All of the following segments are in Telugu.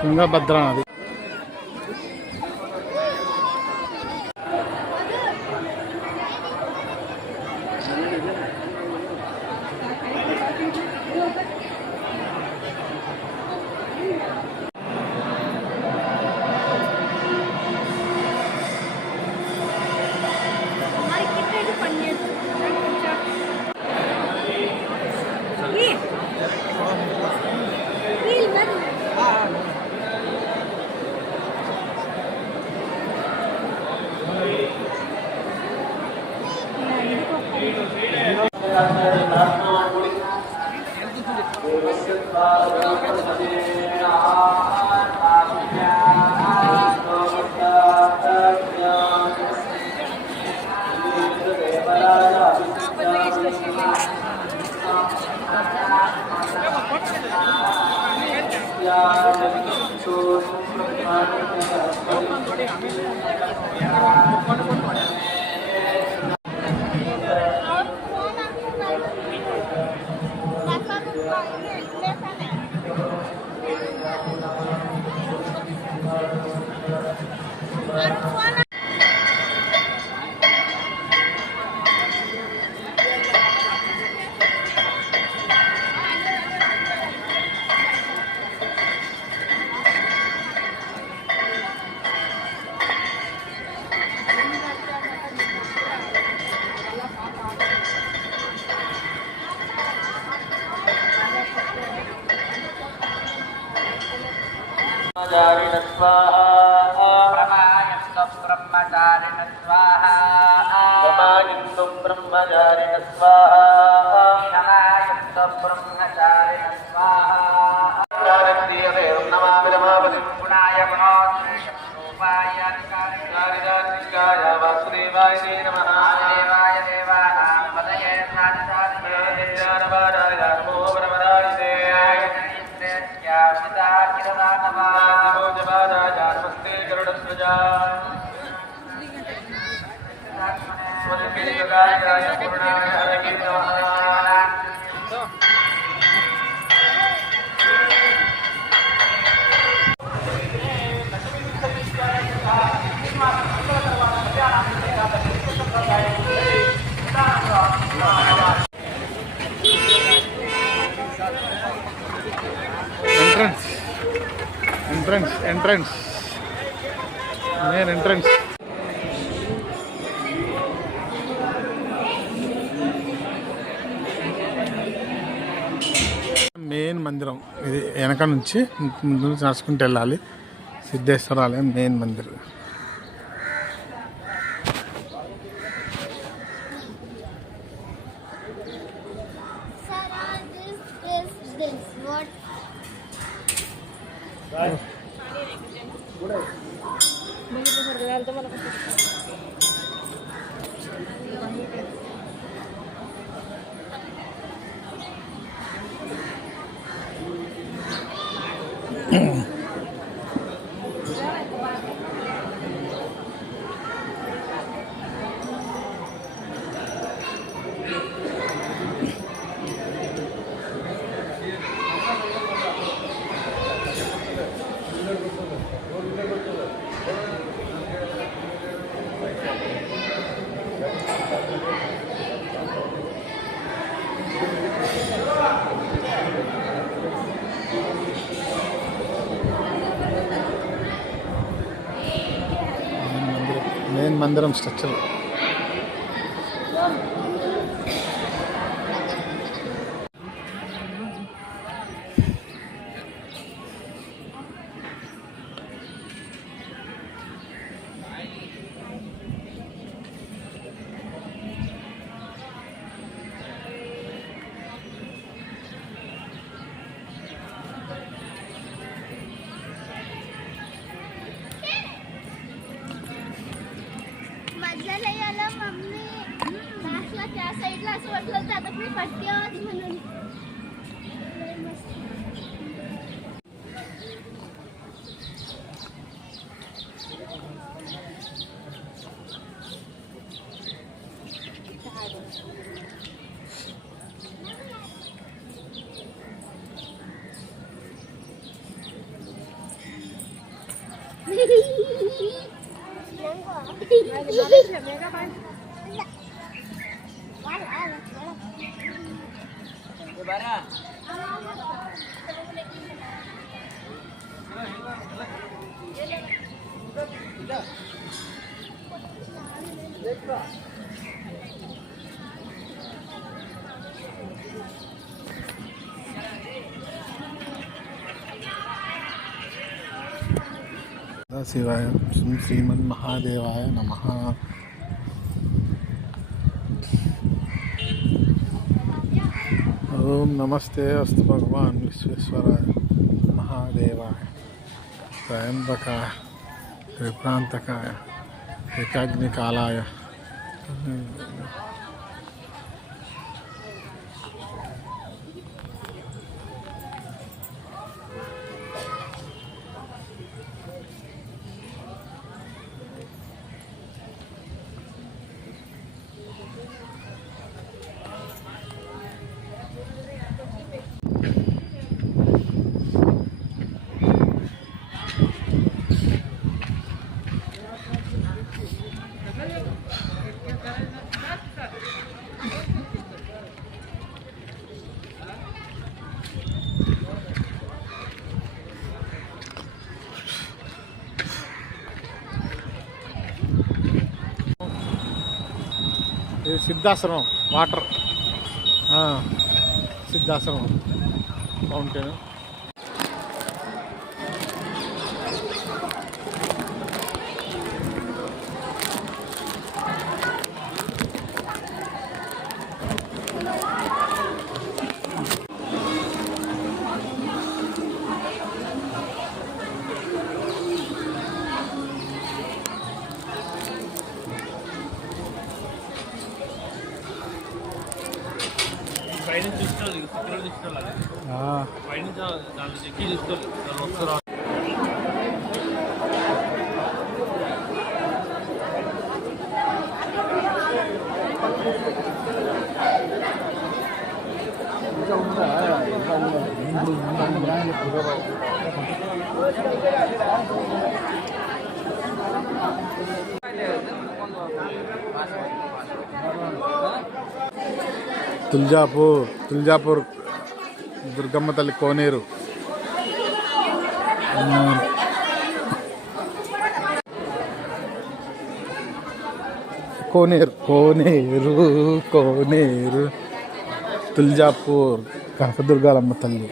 తుంగభద్ర నది. ఎంట్రన్స్ ఎంట్రన్స్ మెయిన్ మందిరం ఇది. వెనక నుంచి ముందు నుంచి నడుచుకుంటూ వెళ్ళాలి. సిద్ధేశ్వర ఆలయం మెయిన్ మందిరం. మెయిన్ మందిరం స్ట్రక్చర్. त्या साईडला असं वाटलं होतं आता मी फटके आहोत म्हणून. शिवाय श्रीमन्महादेवाय नमः. ओम नमस्ते अस्तु भगवान विश्वेश्वराय महादेवाय त्रयंबकाय त्रिप्रांतकाय एकाग्निकालाय. ఇది సిద్ధాశ్రమం వాటర్, సిద్ధాశ్రమం ఫౌంటైన్. తుల్జాపూర్ దుర్గమ్మ తల్లి కోనేరు. కోనేరు తుల్జాపూర్ కనకదుర్గాలమ్మ తల్లి.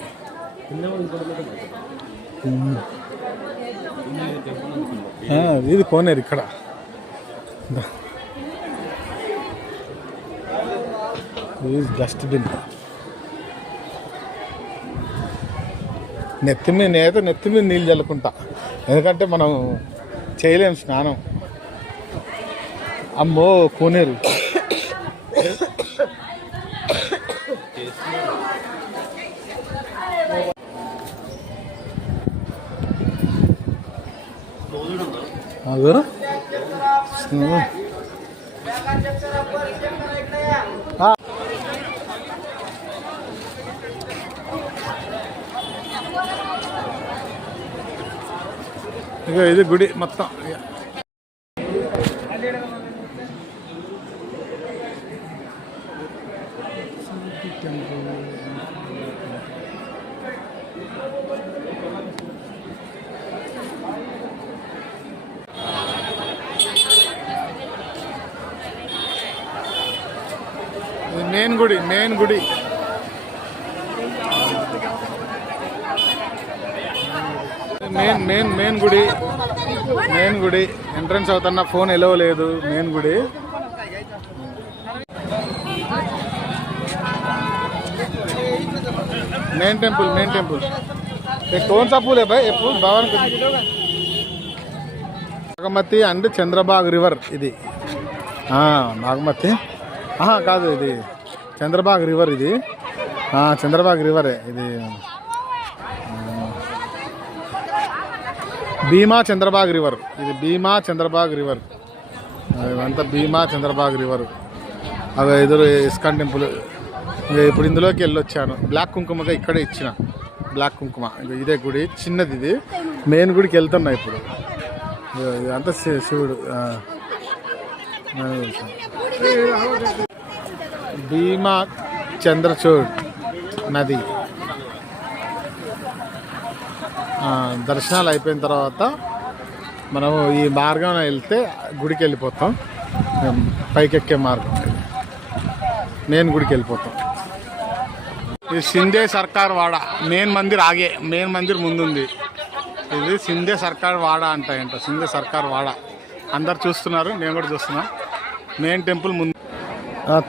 ఇది కోనేరు. ఇక్కడ డస్ట్బిన్. నెత్తి మీద నీళ్ళు చల్లుకుంటా, ఎందుకంటే మనం చేయలేం స్నానం. అమ్మో కోనేరు. ఇక ఇది గుడి మొత్తం. మెయిన్ గుడి మెయిన్ గుడి ఎంట్రన్స్ అవుతున్న ఫోన్ ఎలో లేదు. మెయిన్ గుడి. मेन टेम्पल ये कौन सा पुल है भाई? ये पुल भवन नागमती अंड चंद्रबाग रिवर इदी नागमती కాదు ఇది చంద్రబాగ్ రివర్ ఇది. చంద్రబాగ్ రివరే ఇది. భీమా చంద్రబాగ్ రివర్ ఇది. భీమా చంద్రబాగ్ రివర్ ఇదంతా భీమా చంద్రబాగ్ రివర్. అవి ఎదురు ఇస్కాన్ టెంపుల్. ఇప్పుడు ఇందులోకి వెళ్ళొచ్చాను. బ్లాక్ కుంకుమగా ఇక్కడే ఇచ్చిన బ్లాక్ కుంకుమ. ఇదే గుడి చిన్నది. ఇది మెయిన్ గుడికి వెళ్తున్నా ఇప్పుడు. ఇదంతా శివుడు. భీమా చంద్రచూడ్ నది. దర్శనాలు అయిపోయిన తర్వాత మనము ఈ మార్గం వెళ్తే గుడికి వెళ్ళిపోతాం. పైకెక్కే మార్గం మెయిన్ గుడికి వెళ్ళిపోతాం. ఇది సింధే సర్కార్ వాడ. మెయిన్ మందిర్ ఆగే. మెయిన్ మందిర్ ముందుంది. ఇది సింధే సర్కార్ వాడ అంటాయంట. సింధే సర్కార్ వాడ అందరు చూస్తున్నారు, నేను కూడా చూస్తున్నా. మెయిన్ టెంపుల్ ముందు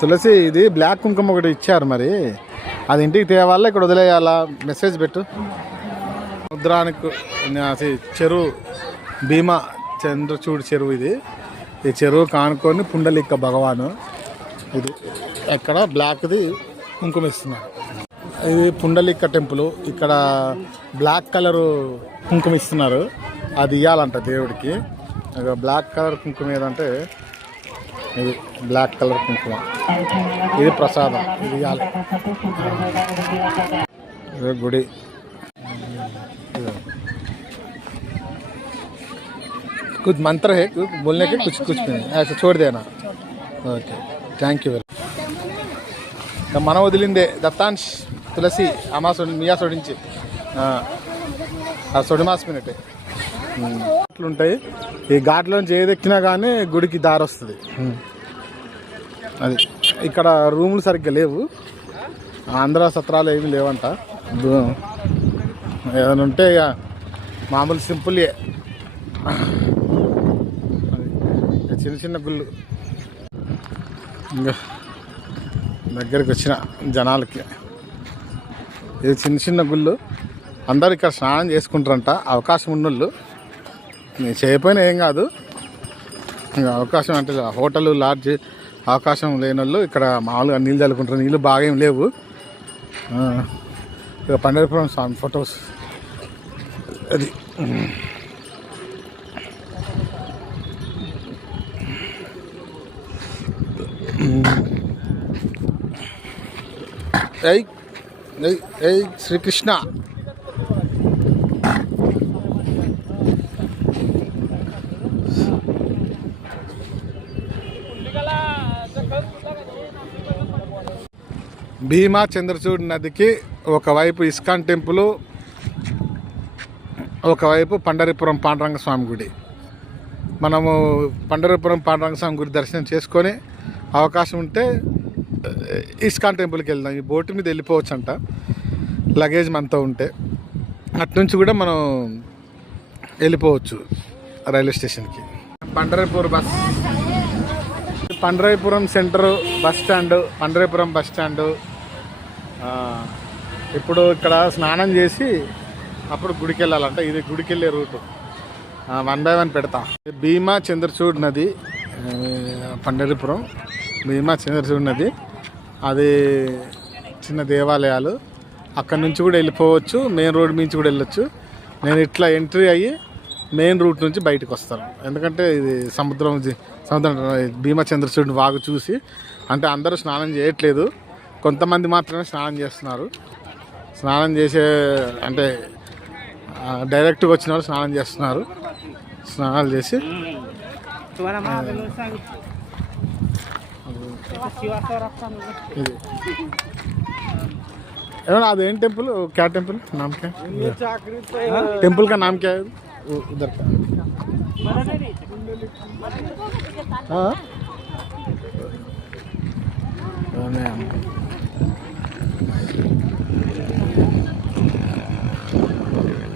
తులసి. ఇది బ్లాక్ కుంకుమ ఒకటి ఇచ్చారు, మరి అది ఇంటికి తేవాలా ఇక్కడ వదిలేయాలా? మెసేజ్ పెట్టు. సముద్రానికి చెరువు భీమా చంద్రచూడ్ చెరువు ఇది. ఈ చెరువు కానుకొని పుండలిక భగవాను. ఇది ఎక్కడ బ్లాక్ది కుంకుమ ఇస్తున్నారు. ఇది పుండలిక టెంపుల్. ఇక్కడ బ్లాక్ కలరు కుంకుమ ఇస్తున్నారు. అది ఇవ్వాలంట దేవుడికి. బ్లాక్ కలర్ కుంకుమ ఏదంటే ఇది బ్లాక్ కలర్ కుంకుమ. ఇది ప్రసాదం. ఇది ఇవ్వాలి. ఇది గుడి. कुछ मंत्र है बोलने के, कुछ ऐसे छोड़ देना. Okay, thank you very much. మనం వదిలిందే దత్తాంశ్ తులసి అమ్మా మియా సొడించి సొడిమాస్ మినిటే ఉంటాయి. ఈ ఘాట్లోంచి ఏదెక్కినా కానీ గుడికి దారి వస్తుంది. అది ఇక్కడ రూములు సరిగ్గా లేవు. ఆంధ్ర సత్రాలు ఏమీ లేవంట. ఏదైనా ఉంటే ఇక మామూలు సింపుల్ చిన్న చిన్న గుళ్ళు. ఇంకా దగ్గరికి వచ్చిన జనాలకి ఇది చిన్న చిన్న గుళ్ళు. అందరు ఇక్కడ స్నానం చేసుకుంటారంట. అవకాశం ఉన్నోళ్ళు. నేను చేయకపోయినా ఏం కాదు. ఇంకా అవకాశం అంటే హోటల్ లాడ్జ్ అవకాశం లేని వాళ్ళు ఇక్కడ మామూలుగా నీళ్ళు చల్లుకుంటారు. నీళ్ళు బాగా ఏం లేవు. ఇక పండరిపురం స్వామి ఫొటోస్. అది శ్రీకృష్ణ. భీమా చంద్రచూడ్ నదికి ఒకవైపు ఇస్కాన్ టెంపుల్, ఒకవైపు పండరిపురం పాండురంగ స్వామి గుడి. మనము పండరిపురం పాండురంగ స్వామి గుడి దర్శనం చేసుకొని అవకాశం ఉంటే ఇస్కాన్ టెంపుల్కి వెళ్దాం. ఈ బోటు మీద వెళ్ళిపోవచ్చు అంట లగేజ్ మనతో ఉంటే. అట్నుంచి కూడా మనం వెళ్ళిపోవచ్చు రైల్వే స్టేషన్కి. Pandaripuram centre bus stand. Pandaripuram bus stand. ఇప్పుడు ఇక్కడ స్నానం చేసి అప్పుడు గుడికి వెళ్ళాలంట. ఇది గుడికి వెళ్ళే రూటు. 1 by 1 పెడతా. భీమా చంద్రచూడ్ నది, పండరిపురం భీమా చంద్రచూడ్ నది. అది చిన్న దేవాలయాలు. అక్కడ నుంచి కూడా వెళ్ళిపోవచ్చు. మెయిన్ రోడ్ నుంచి కూడా వెళ్ళొచ్చు. నేను ఇట్లా ఎంట్రీ అయ్యి మెయిన్ రూట్ నుంచి బయటకు వస్తాను. ఎందుకంటే ఇది సముద్రం భీమా చంద్రచూడ్ వాగు చూసి. అంటే అందరూ స్నానం చేయట్లేదు, కొంతమంది మాత్రమే స్నానం చేస్తున్నారు. స్నానం చేసే అంటే డైరెక్ట్గా వచ్చిన వాళ్ళు స్నానం చేస్తున్నారు. స్నానాలు చేసి ఇది ఏమన్నా అదేం టెంపుల్? क्या टेम्पल नाम क्या? टेम्पल का नाम क्या है उधर का? हाँ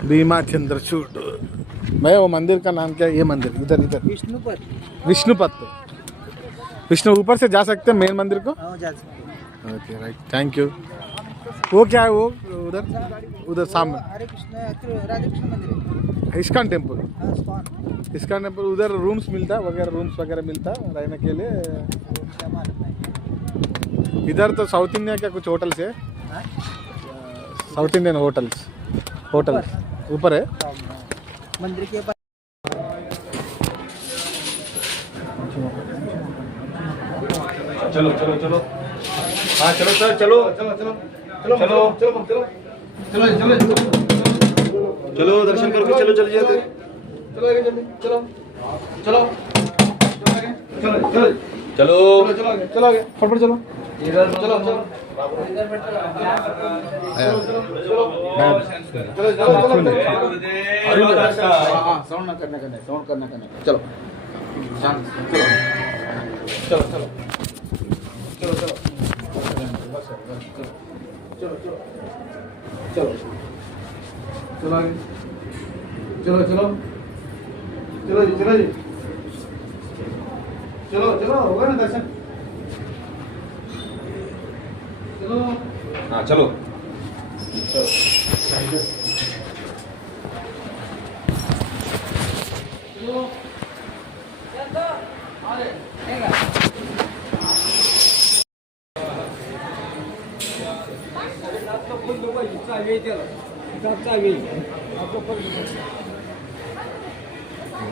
भीमा चंद्रचूड. भैया वो मंदिर का नाम क्या है? ये मंदिर इधर इधर विष्णुपत. विष्णुपत. विष्णु ऊपर से जा सकते हैं मेन मंदिर को? जा सकते. Okay right, thank you. वो क्या है वो उधर उधर सामने? हरे कृष्ण राधे कृष्ण मंदिर है. इस्कान टेम्पल. इस्कान टेम्पल उधर रूम्स मिलता वगैरह, रूम्स वगैरह मिलता रहने के लिए? इधर तो साउथ इंडिया का कुछ होटल्स है, साउथ इंडियन होटल्स, होटल ऊपर है। मंदिर के पास चलो चलो चलो हाँ चलो सर चलो चलो चलो चलो चलो चलो चलो चलो चलो चलो दर्शन करके चलो चल जाते चलो आगे जल्दी चलो चलो चलो चलो चलो चलो आगे चलो आगे फटाफट चलो चलो चलो चलो साउंड ना करना साउंड करना चलो शांत चलो चलो चलो चलो चलो चलो चलो चलो आगे चलो चलो चलो जी चलो जी चलो चलो होगा ना दर्शन चलो हाँ चलो चलो चलो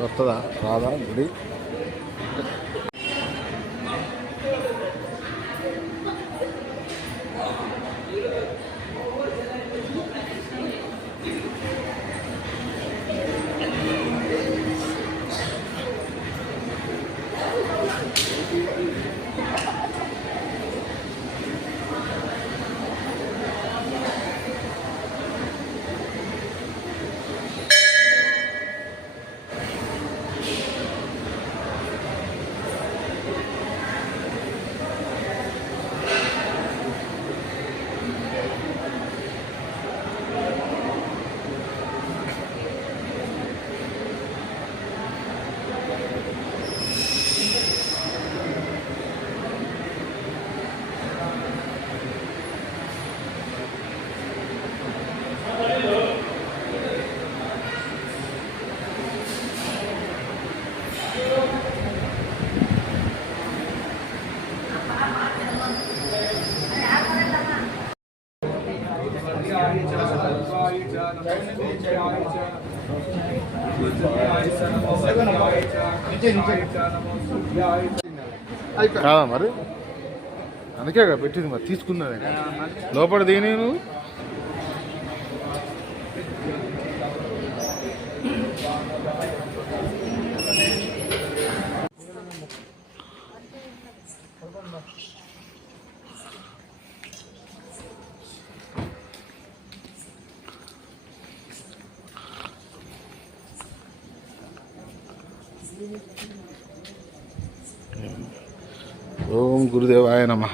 వస్తుందా రాదా గుడి? కాదా మరి, అందుకే పెట్టింది మరి, తీసుకున్నదే లోపల దీని నువ్వు ఓం గురుదేవాయ నమః.